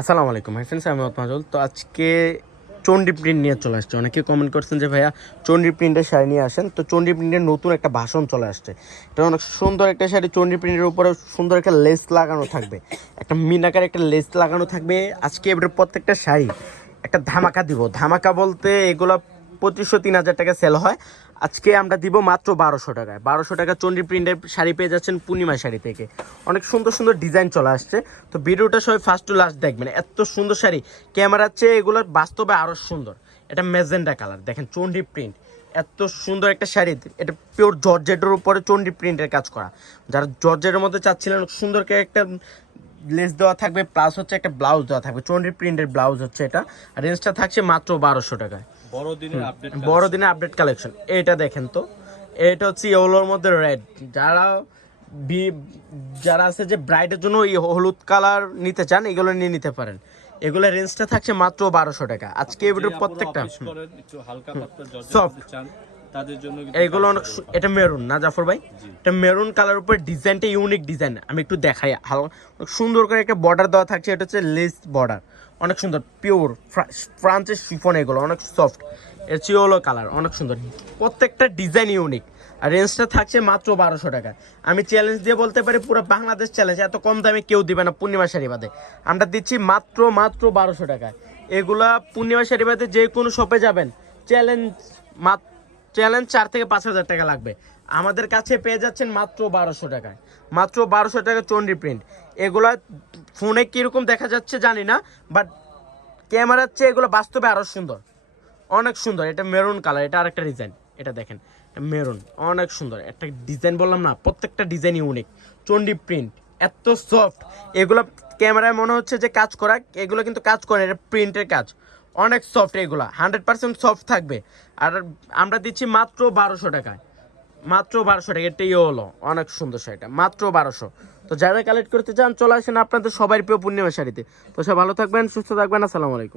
আসসালামু আলাইকুম hi friends, আমি মাজল। তো আজকে চন্ডী প্রিন্ট নিয়ে চলে আসছে। অনেকে কমেন্ট করছেন যে ভাইয়া চন্ডী প্রিন্টের শাড়ি নিয়ে আসেন। তো চন্ডী প্রিন্টের নতুন একটা ভাষণ চলে আসছে। এটা অনেক সুন্দর একটা শাড়ি। চন্ডী প্রিন্টের উপরে সুন্দর একটা লেস লাগানো থাকবে, একটা মিনাকার একটা লেস লাগানো থাকবে। আজকে এবার প্রত্যেকটা শাড়ি একটা ধামাকা দিব। ধামাকা বলতে এগুলো 2500-3000 টাকা সেল হয়। আজকে আমরা দিব মাত্র 1200 টাকায়। 1200 টাকা চন্ডী প্রিন্টের শাড়ি পেয়ে যাচ্ছেন পূর্ণিমা শাড়ি থেকে। অনেক সুন্দর সুন্দর ডিজাইন চলে আসছে। তো ভিডিওটা সবাই ফার্স্ট টু লাস্ট দেখবেন। এত সুন্দর শাড়ি, ক্যামেরার চেয়ে এগুলো বাস্তবে আরও সুন্দর। এটা ম্যাজেন্ডা কালার, দেখেন চন্ডী প্রিন্ট, এত সুন্দর একটা শাড়ি। এটা পিওর জর্জেটের উপরে চন্ডী প্রিন্টের কাজ করা। যারা জর্জেটের মধ্যে চাচ্ছিলেন সুন্দর করে একটা লেস দেওয়া থাকবে, প্লাস হচ্ছে একটা ব্লাউজ দেওয়া থাকবে। চন্ডী প্রিন্টের ব্লাউজ হচ্ছে এটা। রেঞ্জটা থাকছে মাত্র 1200 টাকায়। বড়দিনের আপডেট কালেকশন। এটা দেখেন তো, এটা হচ্ছে ইয়েলোর মধ্যে রেড। যারা যারা আছে যে ব্রাইডের জন্য এই হলুদ কালার নিতে চান, এগুলো নিয়ে নিতে পারেন। এগুলোর রেঞ্জটা থাকছে মাত্র 1200 টাকা। আজকে এগুলোর প্রত্যেকটা সফট তাদের জন্য এইগুলো অনেক এটা মেরুন না জাফর ভাই, এটা মেরুন কালার উপর ডিজাইনটা ইউনিক ডিজাইন। আমি একটু দেখাই। হালকা অনেক সুন্দর করে একটা বর্ডার দেওয়া থাকছে। এটা হচ্ছে লেস বর্ডার, অনেক সুন্দর পিওর ফ্রান্সের শিফন। এগুলো অনেক সফট। এর চিওলো কালার অনেক সুন্দর, প্রত্যেকটা ডিজাইন ইউনিক। আর রেঞ্জটা থাকছে মাত্র 1200 টাকা। আমি চ্যালেঞ্জ দিয়ে বলতে পারি, পুরো বাংলাদেশ চ্যালেঞ্জ, এত কম দামে কেউ দিবে না পূর্ণিমা শাড়ি বাদে। আমরা দিচ্ছি মাত্র 1200 টাকায়। এগুলা পূর্ণিমা শাড়ি বাদে যে কোনো শপে যাবেন, চ্যালেঞ্জ 4 থেকে 5 হাজার টাকা লাগবে। আমাদের কাছে পেয়ে যাচ্ছেন মাত্র 1200 টাকায়। মাত্র 1200 টাকা চন্ডী প্রিন্ট। এগুলা ফোনে কীরকম দেখা যাচ্ছে জানি না, বাট ক্যামেরার চেয়ে এগুলো বাস্তবে আরও সুন্দর, অনেক সুন্দর। এটা মেরুন কালার, এটা আরেকটা ডিজাইন। এটা দেখেন, মেরুন অনেক সুন্দর একটা ডিজাইন। বললাম না, প্রত্যেকটা ডিজাইন ইউনিক। চন্ডী প্রিন্ট এত সফট। এগুলো ক্যামেরায় মনে হচ্ছে যে কাজ করা, এগুলো কিন্তু কাজ করে, এটা প্রিন্টের কাজ। অনেক সফট, এগুলো 100% সফট থাকবে। আর আমরা দিচ্ছি মাত্র 1200 টাকায়। মাত্র 1200 টাকা। এটাই হলো অনেক সুন্দর শাড়িটা, মাত্র 1200। তো যারা কালেক্ট করতে চান চলে আসেন আপনাদের সবার প্রিয় পূর্ণিমা শাড়িতে। তো সব ভালো থাকবেন, সুস্থ থাকবেন। আসসালামু আলাইকুম।